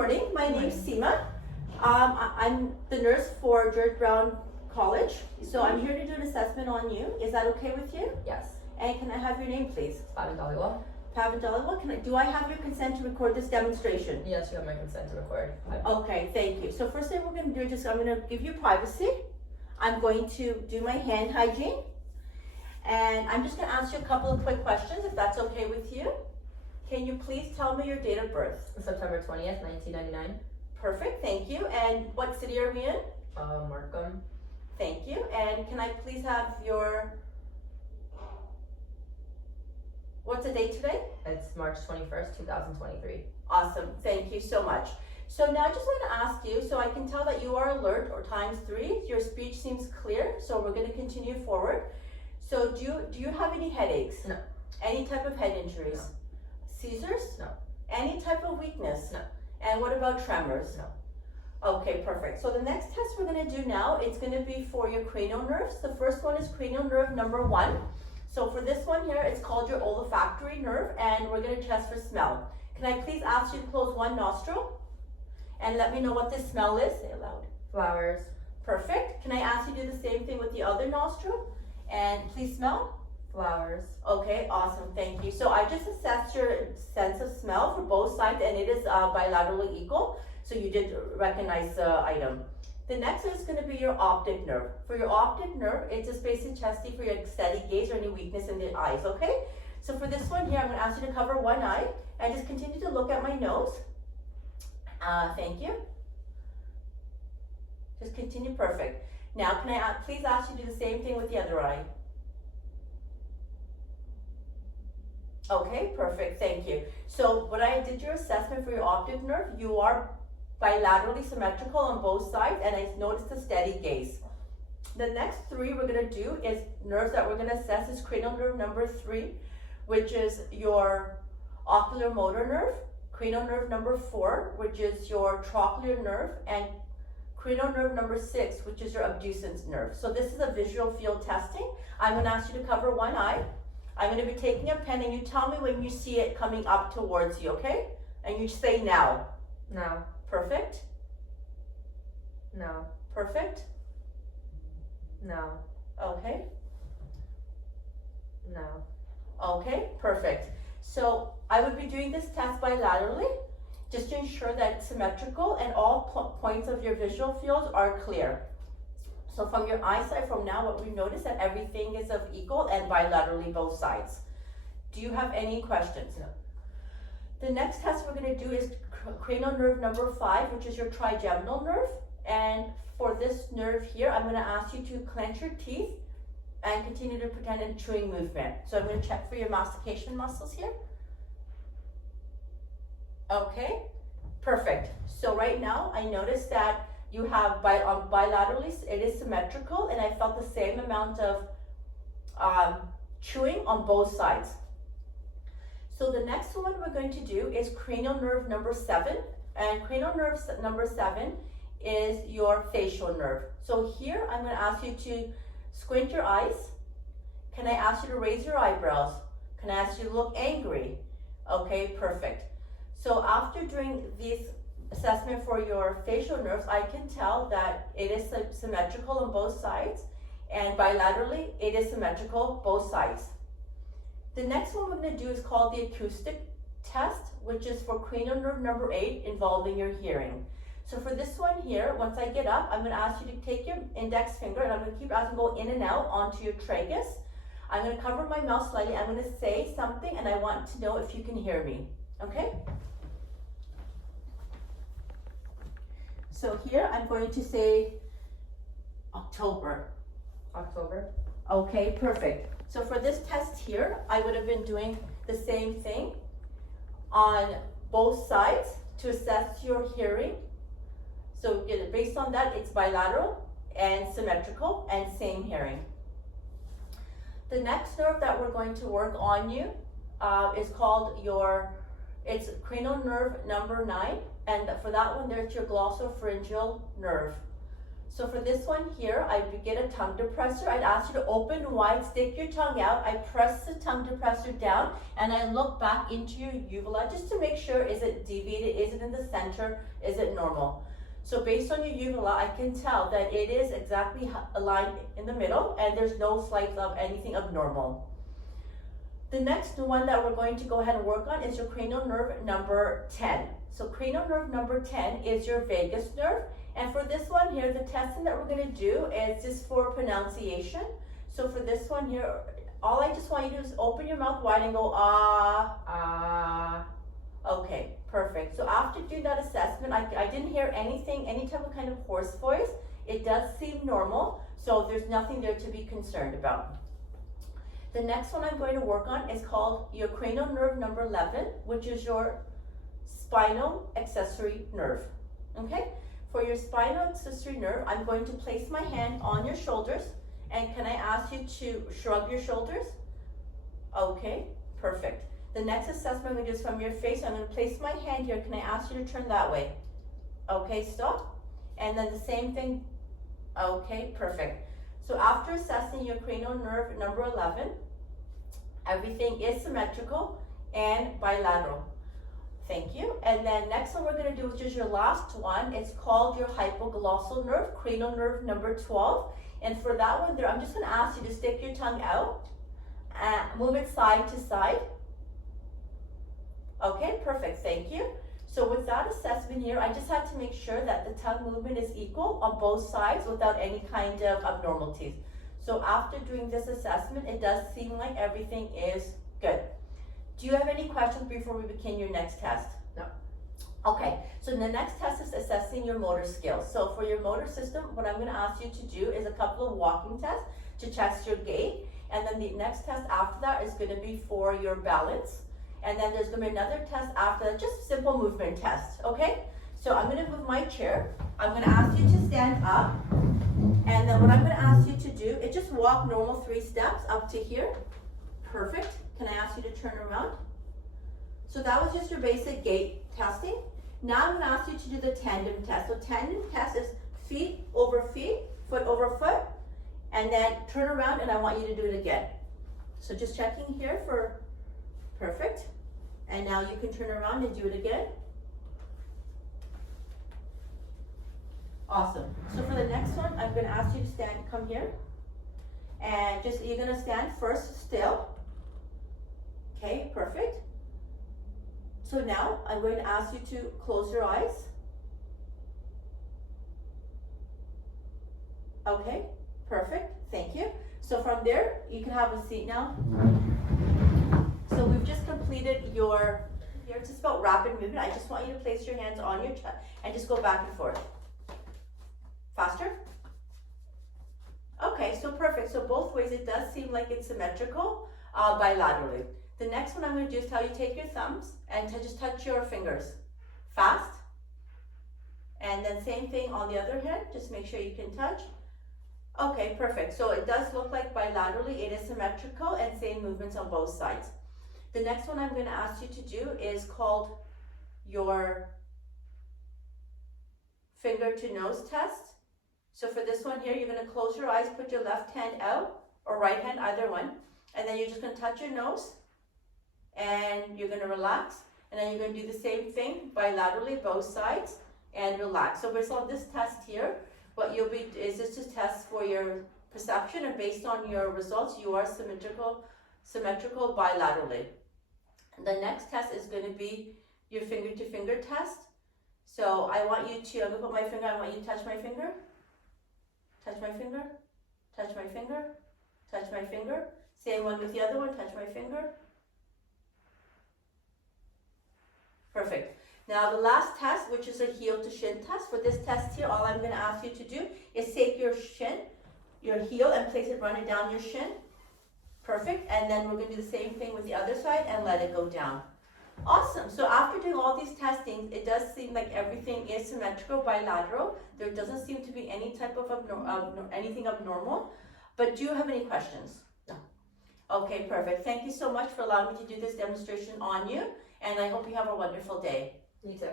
morning. My name's Seema. I'm the nurse for George Brown College. So I'm here to do an assessment on you. Is that okay with you? Yes. And can I have your name, please? Pavindaliwa. Pavindaliwa. Do I have your consent to record this demonstration? Yes, you have my consent to record. Okay, thank you. So first thing we're going to do is I'm going to give you privacy. I'm going to do my hand hygiene. And I'm just going to ask you a couple of quick questions if that's okay with you. Can you please tell me your date of birth? September 20th, 1999. Perfect, thank you. And what city are we in? Markham. Thank you. And can I please have your, what's the date today? It's March 21st, 2023. Awesome, thank you so much. So now I just want to ask you, so I can tell that you are alert, or ×3. Your speech seems clear, so we're going to continue forward. So do you have any headaches? No. Any type of head injuries? No. Seizures? No. Any type of weakness? No. And what about tremors? No. Okay, perfect. So the next test we're going to do now, it's going to be for your cranial nerves. The first one is cranial nerve number 1. So for this one here, it's called your olfactory nerve, and we're going to test for smell. Can I please ask you to close one nostril and let me know what this smell is? Say it loud. Flowers. Perfect. Can I ask you to do the same thing with the other nostril? And please smell. Flowers. Okay, awesome, thank you. So I just assessed your sense of smell for both sides, and it is bilaterally equal, so you did recognize the item. The next is going to be your optic nerve. For your optic nerve, it's just basically testing for your steady gaze or any weakness in the eyes, okay? So for this one here, I'm going to ask you to cover one eye, and just continue to look at my nose. Thank you. Just continue, perfect. Now, can I please ask you to do the same thing with the other eye? Okay, perfect, thank you. So when I did your assessment for your optic nerve, you are bilaterally symmetrical on both sides, and I noticed a steady gaze. The next 3 we're gonna do is nerves that we're gonna assess is cranial nerve number 3, which is your ocular motor nerve, cranial nerve number 4, which is your trochlear nerve, and cranial nerve number 6, which is your abducens nerve. So this is a visual field testing. I'm gonna ask you to cover one eye. I'm going to be taking a pen, and you tell me when you see it coming up towards you, okay? And you say now. Now. Perfect. Now. Perfect. Now. Okay. Now. Okay, perfect. So I would be doing this test bilaterally, just to ensure that it's symmetrical and all points of your visual fields are clear. So from your eyesight, from now, what we notice that everything is of equal and bilaterally both sides. Do you have any questions? No. The next test we're going to do is cranial nerve number 5, which is your trigeminal nerve. And for this nerve here, I'm going to ask you to clench your teeth and continue to pretend a chewing movement. So I'm going to check for your mastication muscles here. Okay, perfect. So right now, I noticed that you have bilaterally, it is symmetrical, and I felt the same amount of chewing on both sides. So the next one we're going to do is cranial nerve number 7, and cranial nerve number 7 is your facial nerve. So here I'm going to ask you to squint your eyes. Can I ask you to raise your eyebrows? Can I ask you to look angry? Okay, perfect. So after doing these assessment for your facial nerves, I can tell that it is symmetrical on both sides, and bilaterally it is symmetrical both sides. The next one we're going to do is called the acoustic test, which is for cranial nerve number 8 involving your hearing. So for this one here, once I get up, I'm going to ask you to take your index finger, and I'm going to keep asking go in and out onto your tragus. I'm going to cover my mouth slightly. I'm going to say something, and I want to know if you can hear me. Okay? So here I'm going to say October. October. Okay, perfect. So for this test here, I would have been doing the same thing on both sides to assess your hearing. So based on that, it's bilateral and symmetrical and same hearing. The next nerve that we're going to work on you is called it's cranial nerve number 9. And for that one, there's your glossopharyngeal nerve. So for this one here, I get a tongue depressor. I'd ask you to open wide, stick your tongue out. I press the tongue depressor down and I look back into your uvula just to make sure, is it deviated? Is it in the center? Is it normal? So based on your uvula, I can tell that it is exactly aligned in the middle and there's no slight of anything abnormal. The next one that we're going to go ahead and work on is your cranial nerve number 10. So cranial nerve number 10 is your vagus nerve. And for this one here, the testing that we're going to do is just for pronunciation. So for this one here, all I just want you to do is open your mouth wide and go ah. Ah. Okay, perfect. So after doing that assessment, I didn't hear anything, any type of kind of hoarse voice. It does seem normal, so there's nothing there to be concerned about. The next one I'm going to work on is called your cranial nerve number 11, which is your spinal accessory nerve. Okay? For your spinal accessory nerve, I'm going to place my hand on your shoulders, and can I ask you to shrug your shoulders? Okay, perfect. The next assessment I'm going to do is from your face. I'm going to place my hand here. Can I ask you to turn that way? Okay, stop. And then the same thing. Okay, perfect. So after assessing your cranial nerve number 11, everything is symmetrical and bilateral. Thank you. And then next one we're going to do, which is your last one, it's called your hypoglossal nerve, cranial nerve number 12. And for that one there, I'm just going to ask you to stick your tongue out and move it side to side. Okay, perfect. Thank you. So with that assessment here, I just have to make sure that the tongue movement is equal on both sides without any kind of abnormalities. So after doing this assessment, it does seem like everything is good. Do you have any questions before we begin your next test? No. Okay, so the next test is assessing your motor skills. So for your motor system, what I'm going to ask you to do is a couple of walking tests to test your gait. And then the next test after that is going to be for your balance. And then there's going to be another test after that, just simple movement test, okay? So I'm going to move my chair. I'm going to ask you to stand up. And then what I'm going to ask you to do is just walk normal 3 steps up to here. Perfect. Can I ask you to turn around? So that was just your basic gait testing. Now I'm going to ask you to do the tandem test. So tandem test is feet over feet, foot over foot, and then turn around and I want you to do it again. So just checking here for perfect. And now you can turn around and do it again. Awesome. So for the next one, I'm going to ask you to stand, come here. And just, you're going to stand first still. Okay, perfect. So now I'm going to ask you to close your eyes. Okay, perfect. Thank you. So from there, you can have a seat now. So we've just completed your, here it's just about rapid movement. I just want you to place your hands on your chest and just go back and forth. Faster? Okay, so perfect. So both ways, it does seem like it's symmetrical bilaterally. The next one I'm going to do is tell you take your thumbs and to just touch your fingers. Fast. And then same thing on the other hand, just make sure you can touch. Okay, perfect. So it does look like bilaterally, it is symmetrical and same movements on both sides. The next one I'm going to ask you to do is called your finger to nose test. So for this one here, you're going to close your eyes, put your left hand out or right hand, either one. And then you're just going to touch your nose and you're going to relax. And then you're going to do the same thing bilaterally, both sides, and relax. So based on this test here, what you'll be is just a test for your perception, and based on your results, you are symmetrical bilaterally. The next test is going to be your finger to finger test. So I want you to, I'm going to put my finger, I want you to touch my finger. Touch my finger, touch my finger, touch my finger. Same one with the other one, touch my finger. Perfect. Now the last test, which is a heel to shin test. For this test here, all I'm going to ask you to do is take your shin, your heel, and place it, run it down your shin. Perfect. And then we're going to do the same thing with the other side and let it go down. Awesome. So after doing all these testings, it does seem like everything is symmetrical, bilateral. There doesn't seem to be any type of anything abnormal. But do you have any questions? No. Okay, perfect. Thank you so much for allowing me to do this demonstration on you. And I hope you have a wonderful day. You too.